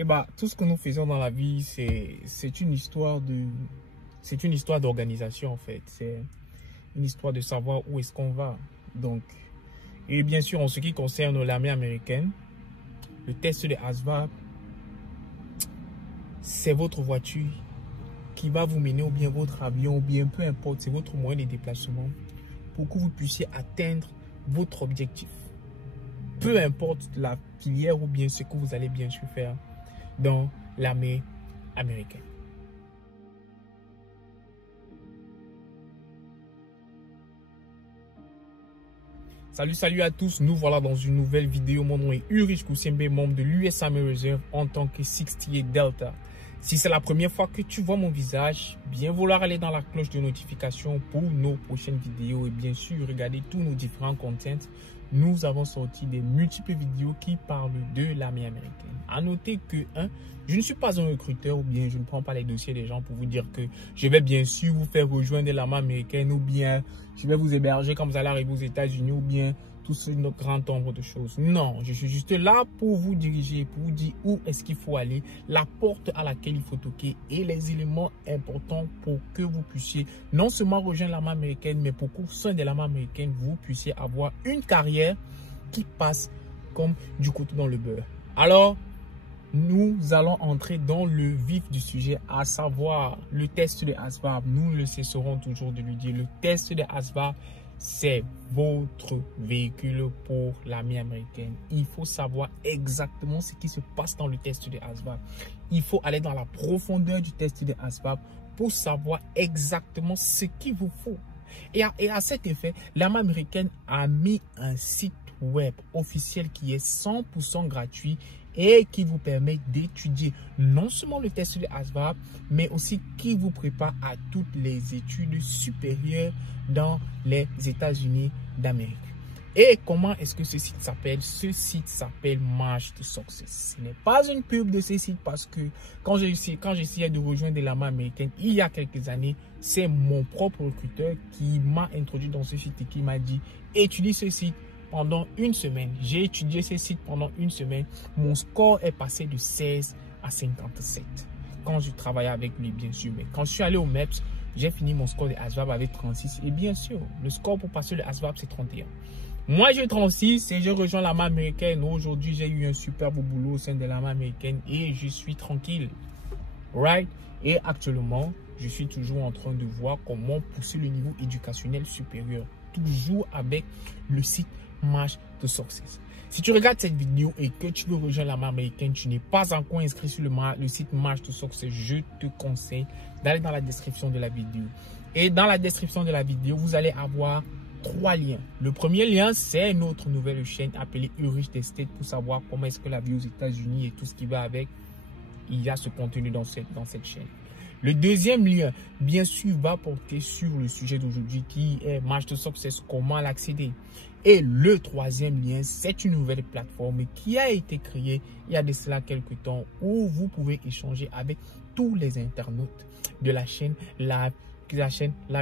Et bah, tout ce que nous faisons dans la vie, c'est une histoire d'organisation en fait. C'est une histoire de savoir où est-ce qu'on va. Donc, et bien sûr, en ce qui concerne l'armée américaine, le test de ASVAB, c'est votre voiture qui va vous mener, ou bien votre avion, ou bien peu importe, c'est votre moyen de déplacement pour que vous puissiez atteindre votre objectif. Peu importe la filière ou bien ce que vous allez bien sûr faire dans l'armée américaine. Salut à tous, nous voilà dans une nouvelle vidéo. Mon nom est Ulrich Koussiembe, membre de l'US Army Reserve en tant que 68 Delta. Si c'est la première fois que tu vois mon visage, bien vouloir aller dans la cloche de notification pour nos prochaines vidéos et bien sûr regarder tous nos différents contents. Nous avons sorti des multiples vidéos qui parlent de l'armée américaine. À noter que, je ne suis pas un recruteur ou bien je ne prends pas les dossiers des gens pour vous dire que je vais bien sûr vous faire rejoindre l'armée américaine ou bien je vais vous héberger quand vous allez arriver aux États-Unis ou bien tout ce grand nombre de choses. Non, je suis juste là pour vous diriger, pour vous dire où est-ce qu'il faut aller, la porte à laquelle il faut toquer et les éléments importants pour que vous puissiez non seulement rejoindre l'armée américaine, mais pour qu'au sein de l'armée américaine, vous puissiez avoir une carrière qui passe comme du couteau dans le beurre. Alors, nous allons entrer dans le vif du sujet, à savoir le test de ASVAB. Nous ne cesserons toujours de lui dire, le test de ASVAB, c'est votre véhicule pour l'armée américaine. Il faut savoir exactement ce qui se passe dans le test de ASVAB. Il faut aller dans la profondeur du test de ASVAB pour savoir exactement ce qu'il vous faut. Et à cet effet, l'armée américaine a mis un site web officiel qui est 100% gratuit et qui vous permet d'étudier non seulement le test de ASVAB, mais aussi qui vous prépare à toutes les études supérieures dans les États-Unis d'Amérique. Et comment est-ce que ce site s'appelle? Ce site s'appelle March to Success. Ce n'est pas une pub de ce site parce que quand j'essayais de rejoindre l'armée américaine il y a quelques années, c'est mon propre recruteur qui m'a introduit dans ce site et qui m'a dit étudie ce site pendant une semaine. J'ai étudié ce site pendant une semaine. Mon score est passé de 16 à 57. Quand je travaillais avec lui, bien sûr. Mais quand je suis allé au MEPS, j'ai fini mon score de ASVAB avec 36. Et bien sûr, le score pour passer le ASVAB, c'est 31. Moi, j'ai 36 et je rejoins l'armée américaine. Aujourd'hui, j'ai eu un superbe boulot au sein de l'armée américaine et je suis tranquille. Right? Et actuellement, je suis toujours en train de voir comment pousser le niveau éducationnel supérieur. Toujours avec le site March to Success. Si tu regardes cette vidéo et que tu veux rejoindre l'armée américaine, tu n'es pas encore inscrit sur le site March to Success, je te conseille d'aller dans la description de la vidéo. Et dans la description de la vidéo, vous allez avoir 3 liens. Le premier lien, c'est notre nouvelle chaîne appelée Ulrich Tested pour savoir comment est-ce que la vie aux États-Unis et tout ce qui va avec. Il y a ce contenu dans cette chaîne. Le deuxième lien, bien sûr, va porter sur le sujet d'aujourd'hui qui est March to Success, comment l'accéder. Et le troisième lien, c'est une nouvelle plateforme qui a été créée il y a de cela quelques temps où vous pouvez échanger avec tous les internautes de la chaîne Live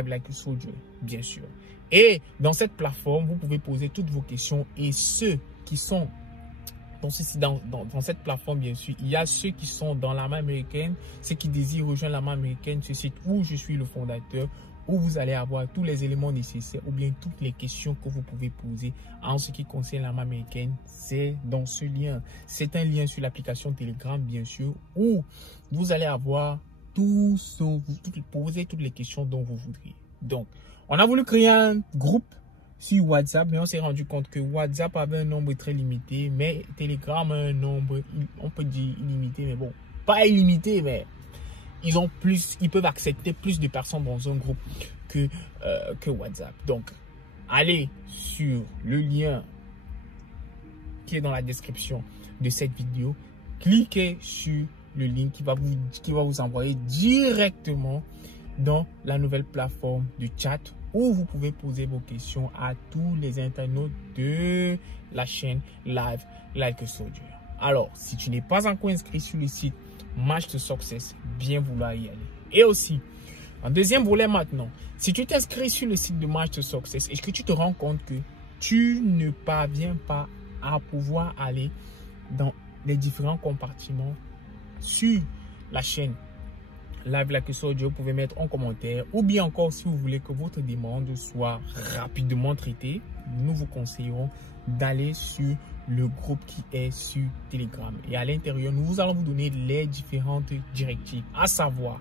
Like a Soldier, bien sûr. Et dans cette plateforme, vous pouvez poser toutes vos questions et ceux qui sont dans cette plateforme, bien sûr, il y a ceux qui sont dans l'armée américaine, ceux qui désirent rejoindre l'armée américaine, ce site où je suis le fondateur, où vous allez avoir tous les éléments nécessaires ou bien toutes les questions que vous pouvez poser en ce qui concerne l'armée américaine. C'est dans ce lien. C'est un lien sur l'application Telegram, bien sûr, où vous allez avoir poser toutes les questions dont vous voudriez. Donc, on a voulu créer un groupe sur WhatsApp, mais on s'est rendu compte que WhatsApp avait un nombre très limité, mais Telegram a un nombre, on peut dire illimité, mais bon, pas illimité, mais ils peuvent accepter plus de personnes dans un groupe que WhatsApp. Donc, allez sur le lien qui est dans la description de cette vidéo, cliquez sur le lien qui va vous envoyer directement dans la nouvelle plateforme de chat où vous pouvez poser vos questions à tous les internautes de la chaîne Live Like a Soldier. Alors, si tu n'es pas encore inscrit sur le site March to Success, bien vouloir y aller. Et aussi, en deuxième volet maintenant, si tu t'inscris sur le site de March to Success et que tu te rends compte que tu ne parviens pas à pouvoir aller dans les différents compartiments sur la chaîne Live Like a Soldier, vous pouvez mettre en commentaire, ou bien encore si vous voulez que votre demande soit rapidement traitée, nous vous conseillerons d'aller sur le groupe qui est sur Telegram. Et à l'intérieur, nous allons vous donner les différentes directives, à savoir,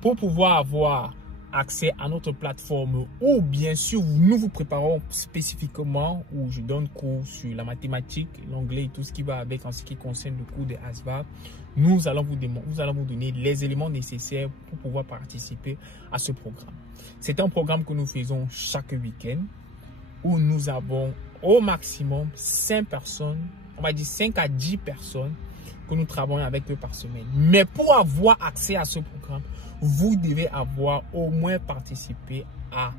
pour pouvoir avoir accès à notre plateforme, ou bien sûr nous vous préparons spécifiquement où je donne cours sur la mathématique, l'anglais et tout ce qui va avec en ce qui concerne le cours de ASVAB. Nous allons vous donner les éléments nécessaires pour pouvoir participer à ce programme. C'est un programme que nous faisons chaque week-end où nous avons au maximum 5 personnes, on va dire 5 à 10 personnes que nous travaillons avec eux par semaine. Mais pour avoir accès à ce programme, vous devez avoir au moins participé à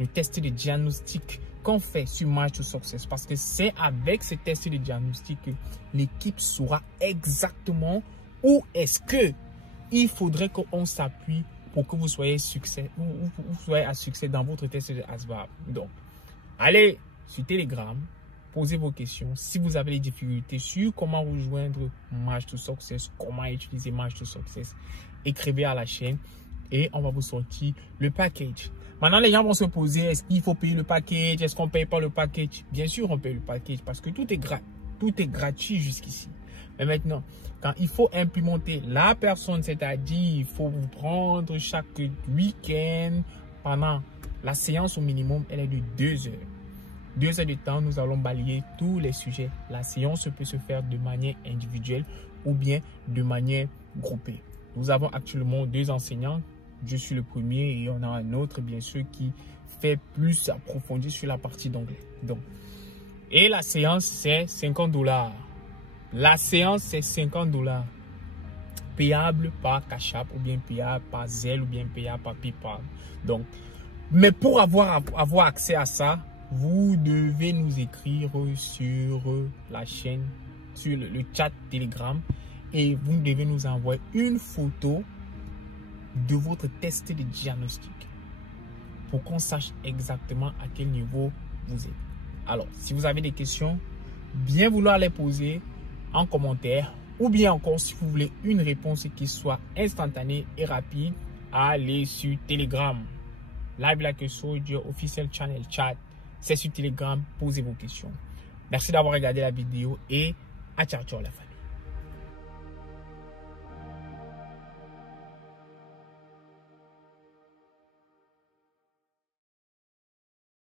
le test de diagnostic qu'on fait sur March to Success. Parce que c'est avec ce test de diagnostic que l'équipe saura exactement où est-ce que il faudrait qu'on s'appuie pour que vous soyez à succès dans votre test de ASVAB. Donc, allez sur Telegram, posez vos questions. Si vous avez des difficultés sur comment rejoindre March to Success, comment utiliser March to Success, écrivez à la chaîne et on va vous sortir le package. Maintenant, les gens vont se poser, est-ce qu'il faut payer le package? Est-ce qu'on ne paye pas le package? Bien sûr, on paye le package parce que tout est gratuit jusqu'ici. Mais maintenant, quand il faut implémenter la personne, c'est-à-dire il faut vous prendre chaque week-end pendant la séance au minimum, elle est de 2 heures. 2 heures de temps, nous allons balayer tous les sujets. La séance peut se faire de manière individuelle ou bien de manière groupée. Nous avons actuellement 2 enseignants. Je suis le premier et on a un autre, bien sûr, qui fait plus approfondir sur la partie d'anglais. Donc, et la séance, c'est 50 $. La séance, c'est 50 $. Payable par Cash App ou bien payable par Zelle ou bien payable par PayPal. Donc, mais pour avoir accès à ça, vous devez nous écrire sur la chaîne, sur le chat Telegram. Et vous devez nous envoyer une photo de votre test de diagnostic pour qu'on sache exactement à quel niveau vous êtes. Alors, si vous avez des questions, bien vouloir les poser en commentaire ou bien encore si vous voulez une réponse qui soit instantanée et rapide, allez sur Telegram. Live Like a Soldier, officiel channel chat. C'est sur Telegram, posez vos questions. Merci d'avoir regardé la vidéo et à ciao ciao la famille.